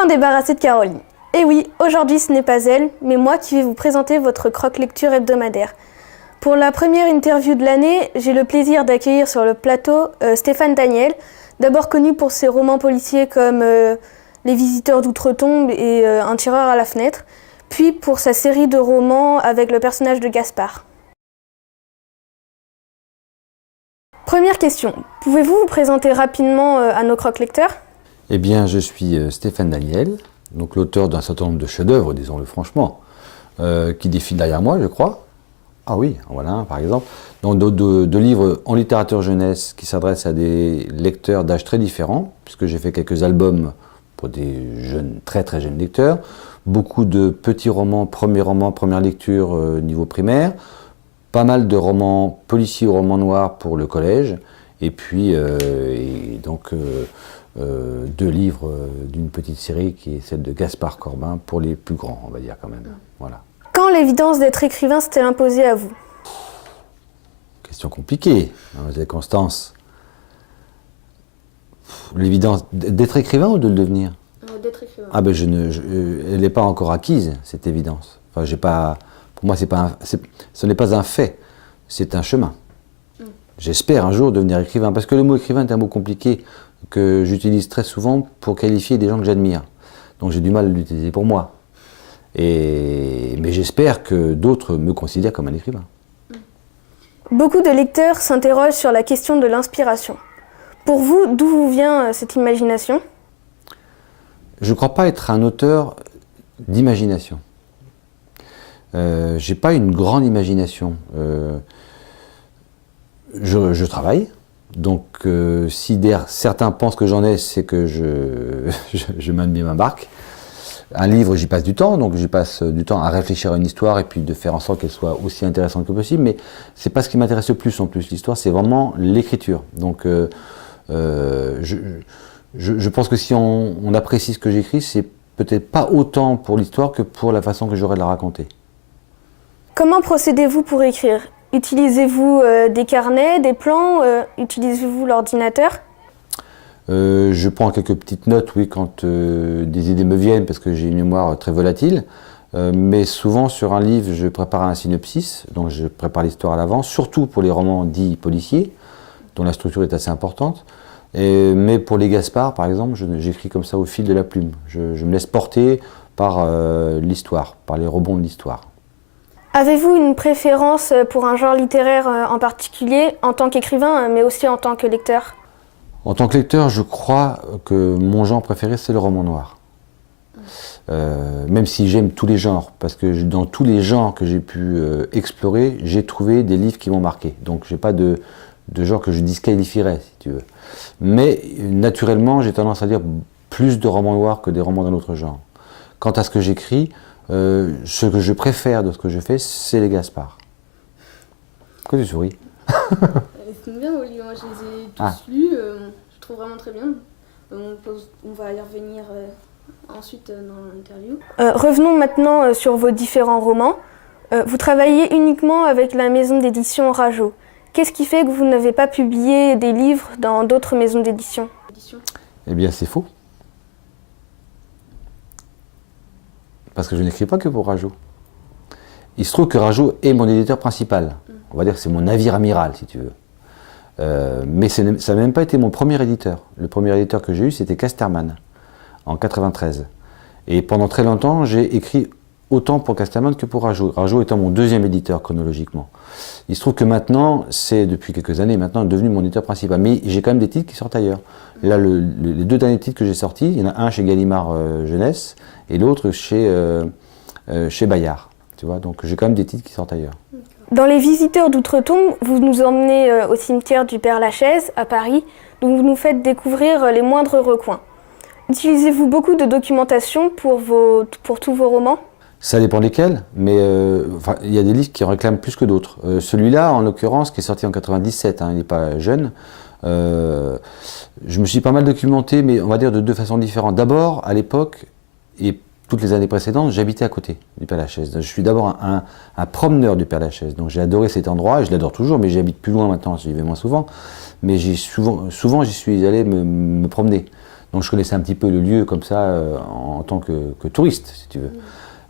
Enfin débarrassée de Caroline. Et oui, aujourd'hui ce n'est pas elle, mais moi qui vais vous présenter votre croque-lecture hebdomadaire. Pour la première interview de l'année, j'ai le plaisir d'accueillir sur le plateau Stéphane Daniel, d'abord connu pour ses romans policiers comme Les Visiteurs d'Outre-Tombe et Un tireur à la fenêtre, puis pour sa série de romans avec le personnage de Gaspard. Première question, pouvez-vous vous présenter rapidement à nos croque-lecteurs ? Eh bien, je suis Stéphane Daniel, donc l'auteur d'un certain nombre de chefs-d'œuvre, disons-le franchement, qui défilent derrière moi, je crois. Ah oui, voilà un par exemple. Donc de livres en littérature jeunesse qui s'adressent à des lecteurs d'âge très différents, puisque j'ai fait quelques albums pour des jeunes, très très jeunes lecteurs, beaucoup de petits romans, première lecture niveau primaire, pas mal de romans policiers ou romans noirs pour le collège, et puis deux livres d'une petite série qui est celle de Gaspard Corbin pour les plus grands, on va dire quand même. Voilà. Quand l'évidence d'être écrivain s'est imposée à vous ? Question compliquée, Constance. L'évidence d'être écrivain ou de le devenir ? D'être écrivain. Ah ben elle n'est pas encore acquise, cette évidence. Enfin, pour moi, ce n'est pas un fait, c'est un chemin. J'espère un jour devenir écrivain, parce que le mot écrivain est un mot compliqué que j'utilise très souvent pour qualifier des gens que j'admire. Donc j'ai du mal à l'utiliser pour moi. Mais j'espère que d'autres me considèrent comme un écrivain. Beaucoup de lecteurs s'interrogent sur la question de l'inspiration. Pour vous, d'où vous vient cette imagination ? Je ne crois pas être un auteur d'imagination. J'ai pas une grande imagination. Je travaille, donc si certains pensent que j'en ai, c'est que je mène bien ma barque. Un livre, j'y passe du temps, donc j'y passe du temps à réfléchir à une histoire et puis de faire en sorte qu'elle soit aussi intéressante que possible, mais c'est pas ce qui m'intéresse le plus en plus, l'histoire, c'est vraiment l'écriture. Donc je pense que si on apprécie ce que j'écris, c'est peut-être pas autant pour l'histoire que pour la façon que j'aurais de la raconter. Comment procédez-vous pour écrire ? Utilisez-vous des carnets, des plans ? Utilisez-vous l'ordinateur ? Je prends quelques petites notes, oui, quand des idées me viennent, parce que j'ai une mémoire très volatile. Mais souvent, sur un livre, je prépare un synopsis, donc je prépare l'histoire à l'avance, surtout pour les romans dits policiers, dont la structure est assez importante. Mais pour les Gaspard, par exemple, j'écris comme ça au fil de la plume. Je me laisse porter par l'histoire, par les rebonds de l'histoire. Avez-vous une préférence pour un genre littéraire en particulier, en tant qu'écrivain, mais aussi en tant que lecteur ? En tant que lecteur, je crois que mon genre préféré, c'est le roman noir. Même si j'aime tous les genres, parce que dans tous les genres que j'ai pu explorer, j'ai trouvé des livres qui m'ont marqué. Donc je n'ai pas de genre que je disqualifierais, si tu veux. Mais naturellement, j'ai tendance à lire plus de romans noirs que des romans d'un autre genre. Quant à ce que j'écris, ce que je préfère de ce que je fais, c'est les Gaspard. Pourquoi tu souris ? Ils sont bien vos livres, moi je les ai tous lus, je trouve vraiment très bien. On va y revenir ensuite dans l'interview. Revenons maintenant sur vos différents romans. Vous travaillez uniquement avec la maison d'édition Rageot. Qu'est-ce qui fait que vous n'avez pas publié des livres dans d'autres maisons d'édition ? Eh bien, c'est faux. Parce que je n'écris pas que pour Rageot. Il se trouve que Rageot est mon éditeur principal. On va dire que c'est mon navire amiral, si tu veux. Mais ça n'a même pas été mon premier éditeur. Le premier éditeur que j'ai eu, c'était Casterman, en 93. Et pendant très longtemps, j'ai écrit autant pour Casterman que pour Rageot. Rageot étant mon deuxième éditeur chronologiquement. Il se trouve que maintenant, c'est depuis quelques années maintenant devenu mon éditeur principal. Mais j'ai quand même des titres qui sortent ailleurs. Là, les deux derniers titres que j'ai sortis, il y en a un chez Gallimard Jeunesse et l'autre chez Bayard. Tu vois, donc j'ai quand même des titres qui sortent ailleurs. Dans Les Visiteurs d'Outre-Tombe, vous nous emmenez au cimetière du Père-Lachaise, à Paris, où vous nous faites découvrir les moindres recoins. Utilisez-vous beaucoup de documentation pour tous vos romans ? Ça dépend desquels, mais il y a des livres qui en réclament plus que d'autres. Celui-là, en l'occurrence, qui est sorti en 97, il n'est pas jeune, je me suis pas mal documenté, mais on va dire de deux façons différentes. D'abord, à l'époque, et toutes les années précédentes, j'habitais à côté du Père-Lachaise. Je suis d'abord un promeneur du Père-Lachaise, donc j'ai adoré cet endroit, et je l'adore toujours, mais j'habite plus loin maintenant, j'y vais moins souvent, mais souvent j'y suis allé me promener. Donc je connaissais un petit peu le lieu comme ça en tant que touriste, si tu veux.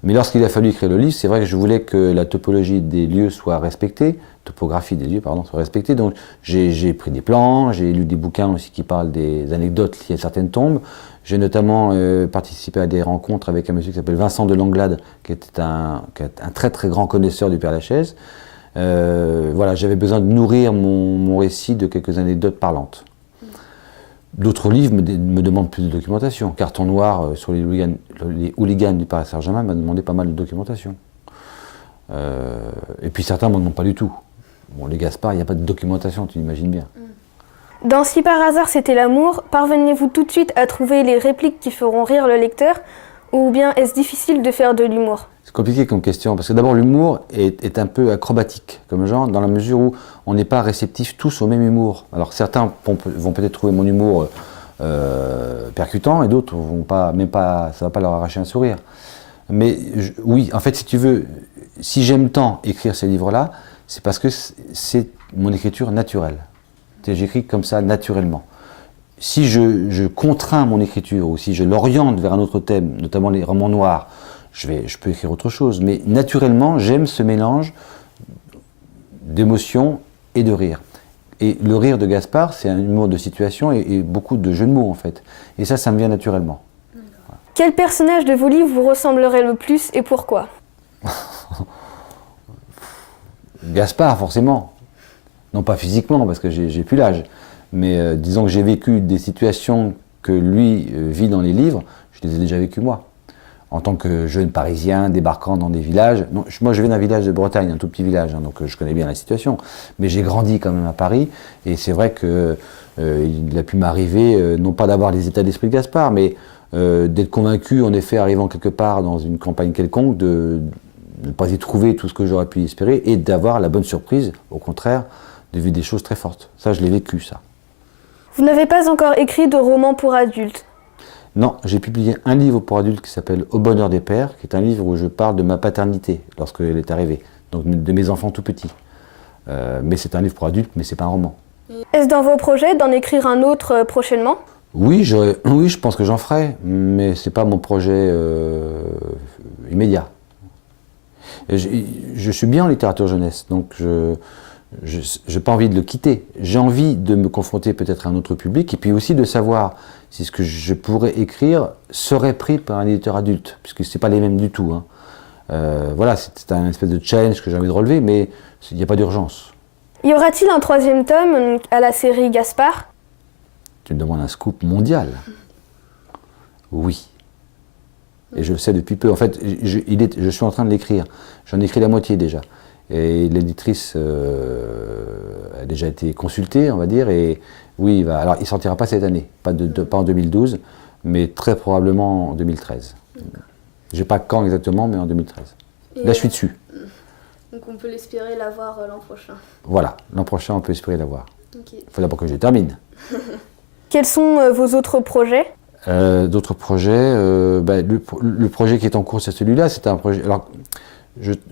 Mais lorsqu'il a fallu écrire le livre, c'est vrai que je voulais que la topologie des lieux soit respectée, topographie des lieux, pardon, soit respectée. Donc j'ai pris des plans, j'ai lu des bouquins aussi qui parlent des anecdotes liées à certaines tombes. J'ai notamment participé à des rencontres avec un monsieur qui s'appelle Vincent de Langlade, qui est un très très grand connaisseur du Père-Lachaise. Voilà, j'avais besoin de nourrir mon récit de quelques anecdotes parlantes. D'autres livres me demandent plus de documentation. Carton noir sur les hooligans du Paris Saint-Germain m'a demandé pas mal de documentation. Et puis certains m'en demandent pas du tout. Bon, les Gaspard, il n'y a pas de documentation, tu l'imagines bien. Dans Si par hasard c'était l'amour, parvenez-vous tout de suite à trouver les répliques qui feront rire le lecteur, ou bien est-ce difficile de faire de l'humour? C'est compliqué comme question, parce que d'abord l'humour est un peu acrobatique comme genre, dans la mesure où on n'est pas réceptifs tous au même humour. Alors certains vont peut-être trouver mon humour percutant, et d'autres vont pas, même pas, ça va pas leur arracher un sourire. Mais oui, en fait, si tu veux, si j'aime tant écrire ces livres-là, c'est parce que c'est mon écriture naturelle. J'écris comme ça naturellement. Si je contrains mon écriture, ou si je l'oriente vers un autre thème, notamment les romans noirs, je peux écrire autre chose. Mais naturellement, j'aime ce mélange d'émotion et de rire. Et le rire de Gaspard, c'est un humour de situation et beaucoup de jeux de mots, en fait. Et ça me vient naturellement. Voilà. Quel personnage de vos livres vous ressemblerait le plus et pourquoi? Gaspard, forcément. Non pas physiquement, parce que j'ai plus l'âge, mais disons que j'ai vécu des situations que lui vit dans les livres, je les ai déjà vécues moi. En tant que jeune Parisien, débarquant dans des villages. Non, moi je viens d'un village de Bretagne, un tout petit village, hein, donc je connais bien la situation. Mais j'ai grandi quand même à Paris, et c'est vrai qu'il a pu m'arriver, non pas d'avoir les états d'esprit de Gaspard, mais d'être convaincu, en effet, arrivant quelque part dans une campagne quelconque, de ne pas y trouver tout ce que j'aurais pu espérer, et d'avoir la bonne surprise, au contraire, de vivre des choses très fortes. Ça, je l'ai vécu, ça. Vous n'avez pas encore écrit de roman pour adultes? Non, j'ai publié un livre pour adultes qui s'appelle Au bonheur des pères, qui est un livre où je parle de ma paternité lorsqu'elle est arrivée, donc de mes enfants tout petits. Mais c'est un livre pour adultes, mais c'est pas un roman. Est-ce dans vos projets d'en écrire un autre prochainement? Oui, je pense que j'en ferai, mais c'est pas mon projet immédiat. Je suis bien en littérature jeunesse, donc je n'ai pas envie de le quitter. J'ai envie de me confronter peut-être à un autre public, et puis aussi de savoir si ce que je pourrais écrire serait pris par un éditeur adulte, puisque ce n'est pas les mêmes du tout. Hein. Voilà, c'est un espèce de challenge que j'ai envie de relever, mais il n'y a pas d'urgence. Y aura-t-il un 3e tome à la série Gaspard? Tu me demandes un scoop mondial? Oui. Et je le sais depuis peu. En fait, je suis en train de l'écrire. J'en ai écrit la moitié déjà. Et l'éditrice a déjà été consultée, on va dire. Et oui, alors il ne sortira pas cette année. Pas en 2012, mais très probablement en 2013. Je ne sais pas quand exactement, mais en 2013. Et là, je suis dessus. Donc on peut l'espérer l'avoir l'an prochain. Voilà, l'an prochain, on peut espérer l'avoir. Okay. Il faut d'abord que je termine. Quels sont vos autres projets? D'autres projets, le projet qui est en cours, c'est celui-là. C'est un projet. Alors,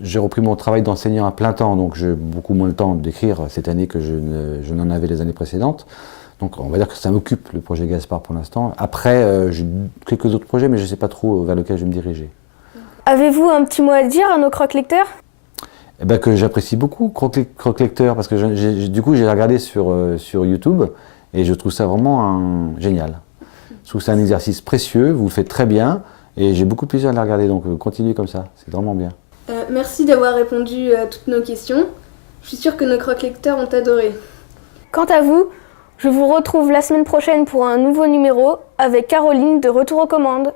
j'ai repris mon travail d'enseignant à plein temps, donc j'ai beaucoup moins le temps d'écrire cette année que je n'en avais les années précédentes. Donc, on va dire que ça m'occupe, le projet Gaspard, pour l'instant. Après, j'ai quelques autres projets, mais je ne sais pas trop vers lesquels je vais me diriger. Avez-vous un petit mot à dire à nos croque-lecteurs? Eh ben, que j'apprécie beaucoup croque-lecteur, parce que du coup, j'ai regardé sur YouTube, et je trouve ça vraiment génial. Je trouve que c'est un exercice précieux, vous le faites très bien, et j'ai beaucoup de plaisir à le regarder, donc continuez comme ça, c'est vraiment bien. Merci d'avoir répondu à toutes nos questions. Je suis sûre que nos croque-lecteurs ont adoré. Quant à vous, je vous retrouve la semaine prochaine pour un nouveau numéro avec Caroline de Retour aux commandes.